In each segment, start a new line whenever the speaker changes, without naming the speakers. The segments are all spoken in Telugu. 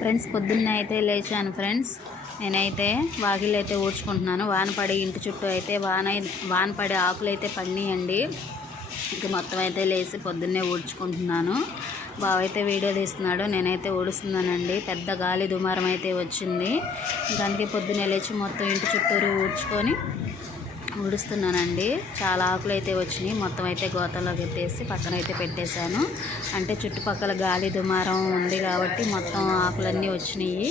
ఫ్రెండ్స్ పొద్దున్నే అయితే లేచాను ఫ్రెండ్స్. నేనైతే వాకిళ్ళు అయితే ఊడ్చుకుంటున్నాను. వాన పడి ఇంటి చుట్టూ అయితే వాన వాన పడి ఆకులు అయితే పండియండి ఇంక మొత్తం అయితే లేచి పొద్దున్నే ఊడ్చుకుంటున్నాను. బావ అయితే వీడియో తీస్తున్నాడు. నేనైతే ఊడుస్తున్నానండి. పెద్ద గాలి దుమారం అయితే వచ్చింది. దానికి అందుకే పొద్దున్నే లేచి మొత్తం ఇంటి చుట్టూరు ఊడ్చుకొని ఊడుస్తున్నానండి చాలా ఆకులు అయితే వచ్చినాయి. మొత్తం అయితే గోతలోకి ఎత్తేసి పక్కన అయితే పెట్టేశాను. అంటే చుట్టుపక్కల గాలి దుమారం ఉంది కాబట్టి మొత్తం ఆకులన్నీ వచ్చినాయి.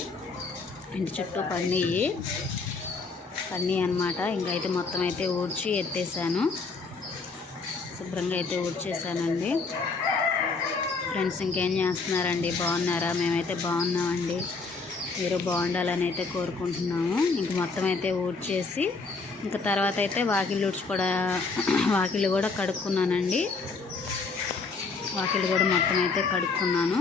ఇంటి చుట్టూ పడినాయి పడినాయి అనమాట ఇంకైతే మొత్తం అయితే ఊడ్చి ఎత్తేసాను శుభ్రంగా అయితే ఊడ్చేసానండి ఫ్రెండ్స్ ఇంకేం చేస్తున్నారండి? బాగున్నారా? మేమైతే బాగున్నామండి. మీరు బాగుండాలని అయితే కోరుకుంటున్నాము. ఇంక మొత్తం అయితే ఊడ్చేసి ఇంకా తర్వాత అయితే వాకిళ్ళు కూడా వాకిళ్ళు కూడా కడుక్కున్నానండి. వాకిళ్ళు కూడా మొత్తం అయితే కడుక్కున్నాను.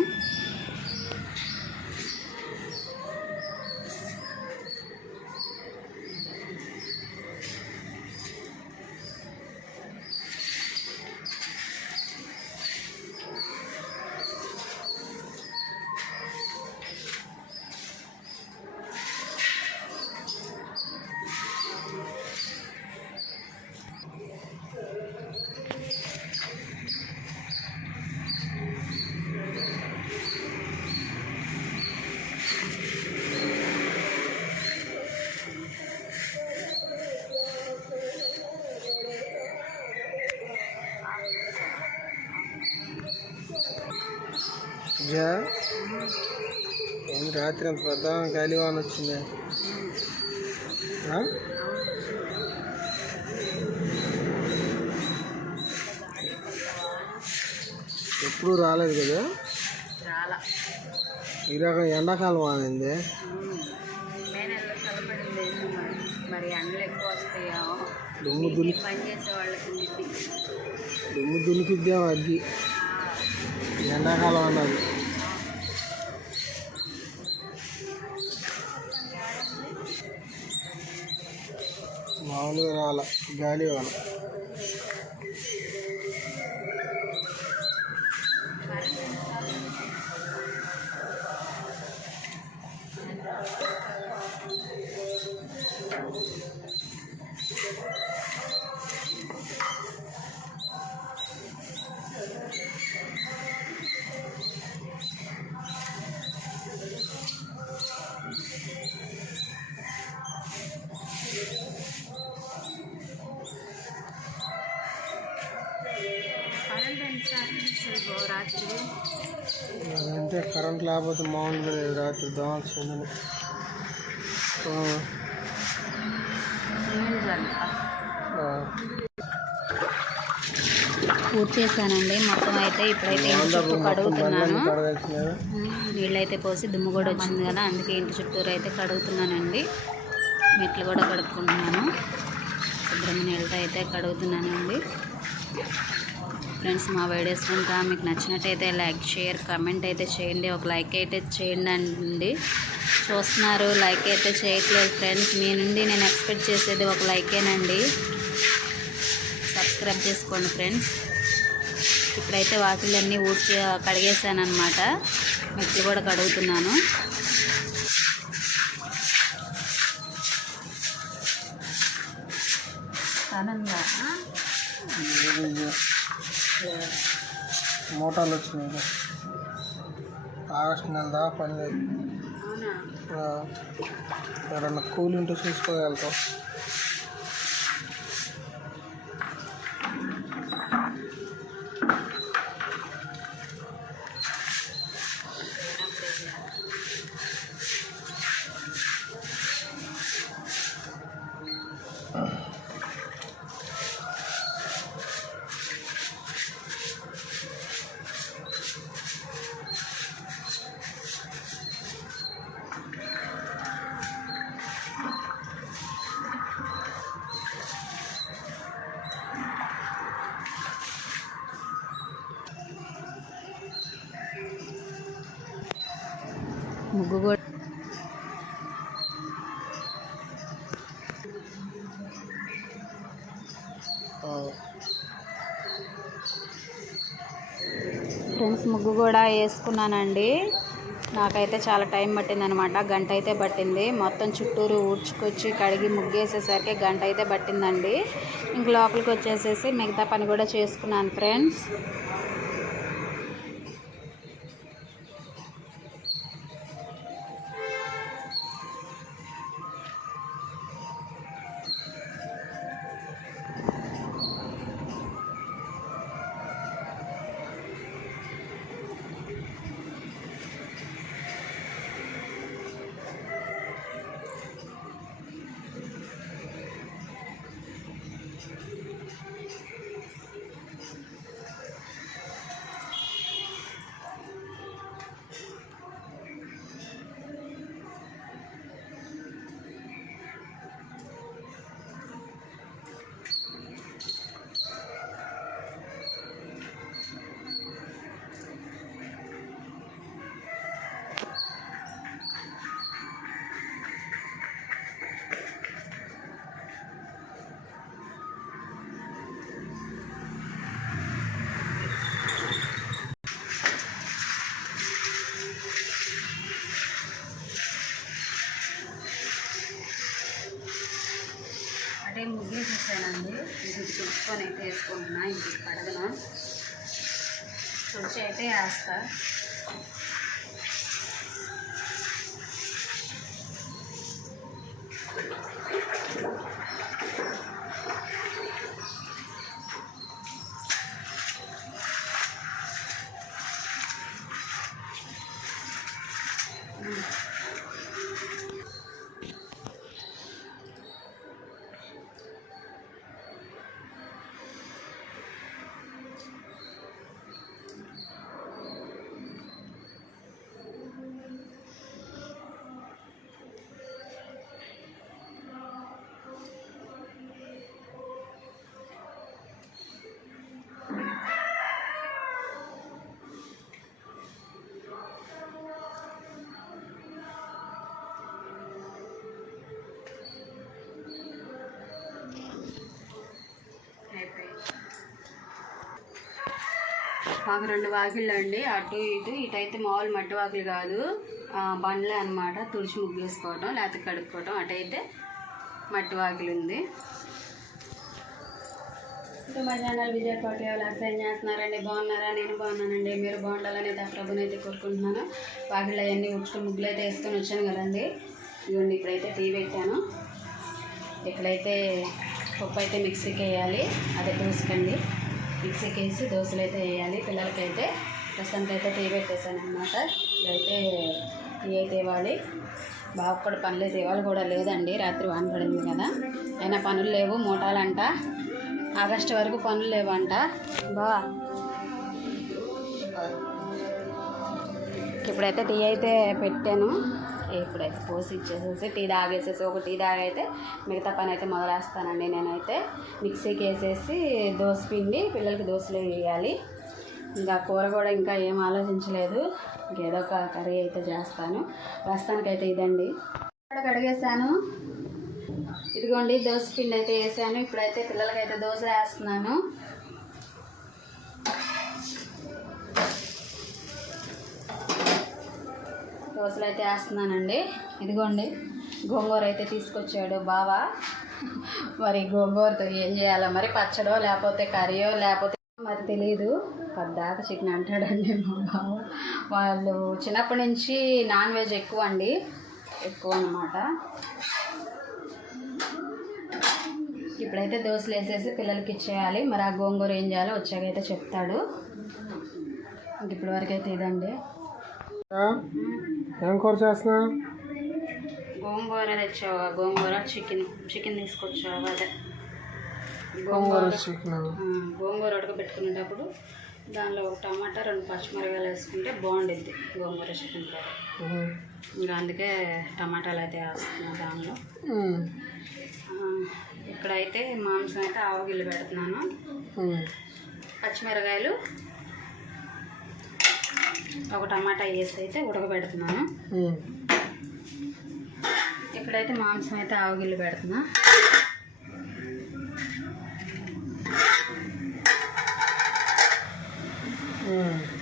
జా ఏంది రాత్రి అంత పెద్ద గాలివాన వచ్చింది? ఎప్పుడు రాలేదు కదా? రకం ఎండాకాలం వానింది దుమ్ము దులి
పని చేసే వాళ్ళకి
దుమ్ము దులిపిద్దాం అగ్గి ఎండాకాలం అన్నది. మామూలుగా రాల గాలి వాన
కరెంట్
అంటే కరెంట్ లేకపోతే మామూలుగా లేదు. రాత్రి దోమలు.
పూర్తి చేశానండి మొత్తం అయితే ఇప్పుడైతే ఇంటి చుట్టూ కడుగుతున్నాను. నీళ్ళైతే పోసి దుమ్ము కూడా వచ్చింది కదా అందుకే ఇంటి చుట్టూరు అయితే కడుగుతున్నానండి. మెట్లు కూడా కడుక్కుంటున్నాను. శుభ్రంగా నీళ్ళతో అయితే కడుగుతున్నానండి. ఫ్రెండ్స్ మా వీడియోస్ కనుక మీకు నచ్చినట్టయితే లైక్ షేర్ కమెంట్ అయితే చేయండి. ఒక లైక్ అయితే చేయండి అండి. చూస్తున్నారు లైక్ అయితే చేయట్లేదు ఫ్రెండ్స్. మీ నుండి నేను ఎక్స్పెక్ట్ చేసేది ఒక లైకేనండి. సబ్స్క్రైబ్ చేసుకోండి ఫ్రెండ్స్. ఇప్పుడైతే వాకిళ్ళన్నీ ఊడ్చి కడిగేసాను అనమాట మెట్లు కూడా కడుగుతున్నాను. ఆనందా
మోటార్లు వచ్చినాయి. ఆగస్టు నెల దాకా పని లేదు. ఎవరన్నా కూలి ఉంటే చూసుకోగలుగుతాం.
ముగ్గు కూడా. ఫ్రెండ్స్ ముగ్గు కూడా వేసుకున్నానండి. నాకైతే చాలా టైం పట్టింది అనమాట గంట అయితే పట్టింది. మొత్తం చుట్టూరు ఊడ్చుకొచ్చి కడిగి ముగ్గేసేసరికి గంట అయితే పట్టిందండి. ఇంక లోపలికి వచ్చేసేసి మిగతా పని కూడా చేసుకున్నాను ఫ్రెండ్స్. అంటే ముగ్గేసేసానండి ఇది తుడుచుకొని అయితే వేసుకుంటున్నా. ఇంటికి పడగను తుడిచి అయితే వేస్తా. మాకు రెండు వాకిళ్ళు అండి అటు ఇటు ఇటైతే మామూలు మట్టి వాకిలు కాదు. బండ్లే అనమాట తుడిచి ముగ్గేసుకోవటం లేకపోతే కడుక్కోవటం. అటు అయితే మట్టి వాకిలు ఉంది. మా ఛానల్ విజయ కోటి వాళ్ళు అసైన్ చేస్తున్నారండి. బాగున్నారా? నేను బాగున్నానండి. మీరు బాగుండాలని అయితే ప్రభుని అయితే కోరుకుంటున్నాను. వాకిళ్ళు అవన్నీ ఉడుచుకొని ముగ్గులు అయితే వేసుకొని వచ్చాను కదండి. ఇదిగోండి ఇప్పుడైతే టీ పెట్టాను. ఇక్కడైతే పప్పు అయితే మిక్సీకి వేయాలి. అదే చూసుకోండి మిక్సీకి వేసి దోశలు అయితే వేయాలి. పిల్లలకైతే ప్రస్తుతానికి అయితే టీ పెట్టేశాను అనమాట ఇదైతే టీ అయితే ఇవ్వాలి. బాబు కూడా పనులు అయితే ఇవ్వాలి. కూడా లేదండి. రాత్రి వాన పడింది కదా. అయినా పనులు లేవు. మూటాలంట. ఆగస్టు వరకు పనులు లేవంట. బా. ఇప్పుడైతే టీ అయితే పెట్టాను. ఇప్పుడైతే పోసి ఇచ్చేసేసి టీ తాగేసేసి ఒక టీ తాగైతే మిగతా పని అయితే మొదలేస్తానండి నేనైతే మిక్సీకి వేసేసి దోశ పిండి పిల్లలకి దోశలు వేయాలి. ఇంకా కూర కూడా ఇంకా ఏం ఆలోచించలేదు. ఇంకేదో ఒక కర్రీ అయితే చేస్తాను. ప్రస్తుతానికైతే ఇదండి. కడిగేసాను ఇదిగోండి దోశ పిండి అయితే వేసాను. ఇప్పుడైతే పిల్లలకైతే దోశ వేస్తున్నాను. దోశలు అయితే వేస్తున్నానండి. ఇదిగోండి గోంగూర అయితే తీసుకొచ్చాడు బావా. మరి గోంగూరతో ఏం చేయాలో మరి పచ్చడో లేకపోతే కర్రీయో లేకపోతే మరి తెలియదు పద్దాక చికెన్ అంటాడండి మా బావ. వాళ్ళు చిన్నప్పటి నుంచి నాన్ వెజ్ ఎక్కువ అండి ఎక్కువ అన్నమాట ఇప్పుడైతే దోశలు వేసేసి పిల్లలకి ఇచ్చేయాలి. మరి ఆ గోంగూర ఏం చేయాలో వచ్చాకైతే చెప్తాడు. ఇంక ఇప్పటి వరకు అయితే ఇదండి.
ఏం కూర చేస్తున్నా
గోంగూర తెచ్చావా? గోంగూర చికెన్ చికెన్ తీసుకొచ్చావా? అదే.
గోంగూర చికెన్?
గోంగూర ఉడకబెట్టుకునేటప్పుడు దానిలో ఒక టమాటా రెండు పచ్చిమిరకాయలు వేసుకుంటే బాగుండిద్ది గోంగూర చికెన్ కర్రీ. ఇంకా అందుకే టమాటాలు అయితే వేస్తున్నాను దానిలో. ఇక్కడైతే మాంసం అయితే ఆవగిల్లు పెడుతున్నాను. పచ్చిమిరకాయలు ఒక టమాటా వేసి అయితే ఉడకబెడుతున్నాను. ఇక్కడైతే మాంసం అయితే ఆవుగిల్లు పెడుతున్నా.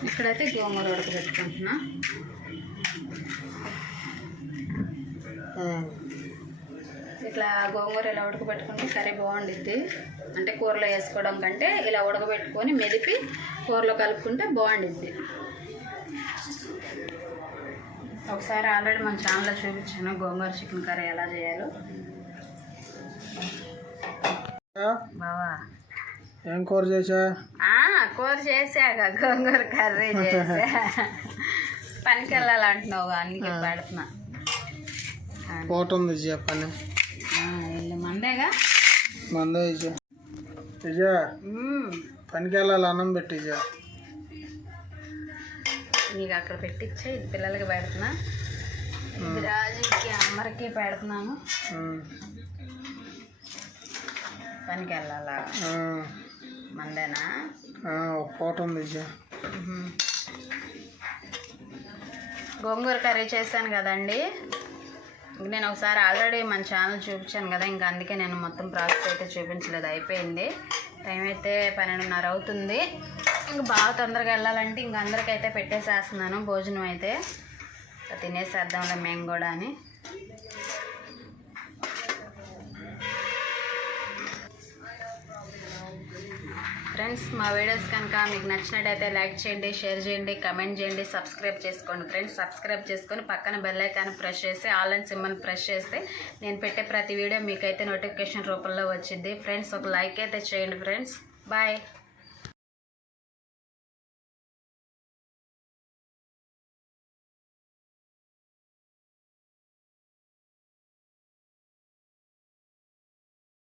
ఇక్కడైతే గోంగూర ఉడకబెట్టుకుంటున్నా. ఇట్లా గోంగూర ఇలా ఉడకబెట్టుకుంటే కర్రీ బాగుండిద్ది. అంటే కూరలో వేసుకోవడం కంటే ఇలా ఉడకబెట్టుకొని మెదిపి కూరలో కలుపుకుంటే బాగుండిద్ది. ఒకసారి ఆల్రెడీ మన ఛానల్లో చూపించాను. గోంగూర చికెన్ కర్రీ ఎలా చేయాలో. బావా.
ఏం కూర చేసా
కూర చేసాక గోంగూర కర్రీ చేసా పనికి వెళ్ళాలంటున్నావు అందుకే పెడుతున్నా.
పూట ఉంది విజయ పని
ఆ, వీళ్ళు మందేగా?
మందే విజయ. పనికి వెళ్ళాలి అన్నం పెట్టి విజయ
నీకు అక్కడ పెట్టించే ఇది పిల్లలకి పెడుతున్నా. ఇది రాజుకి అమ్మరికి పెడుతున్నాను.
ఉమ్.
పనికి వెళ్ళాలా మందేనా
ఒక పూట ఉంది.
గోంగూర కర్రీ చేశాను కదండి. ఇంక నేను ఒకసారి ఆల్రెడీ మన ఛానల్ చూపించాను కదా ఇంకా అందుకే నేను మొత్తం ప్రాసెస్ అయితే చూపించలేదు. అయిపోయింది. టైం అయితే పన్నెండున్నర అవుతుంది. ఇంక బాగా తొందరగా వెళ్ళాలంటే ఇంక అందరికైతే పెట్టేసేస్తున్నాను. భోజనం అయితే తినేసేద్దాంలే మేము కూడా అని. ఫ్రెండ్స్ మా వీడియోస్ కనుక మీకు నచ్చినట్టయితే లైక్ చేయండి షేర్ చేయండి కమెంట్ చేయండి సబ్స్క్రైబ్ చేసుకోండి. ఫ్రెండ్స్ సబ్స్క్రైబ్ చేసుకొని పక్కన బెల్ ఐకాన్ ప్రెస్ చేసి ఆల్ అండ్ సింబల్ ప్రెస్ చేస్తే నేను పెట్టే ప్రతి వీడియో మీకైతే నోటిఫికేషన్ రూపంలో వచ్చింది ఫ్రెండ్స్ ఒక లైక్ అయితే చేయండి ఫ్రెండ్స్. బాయ్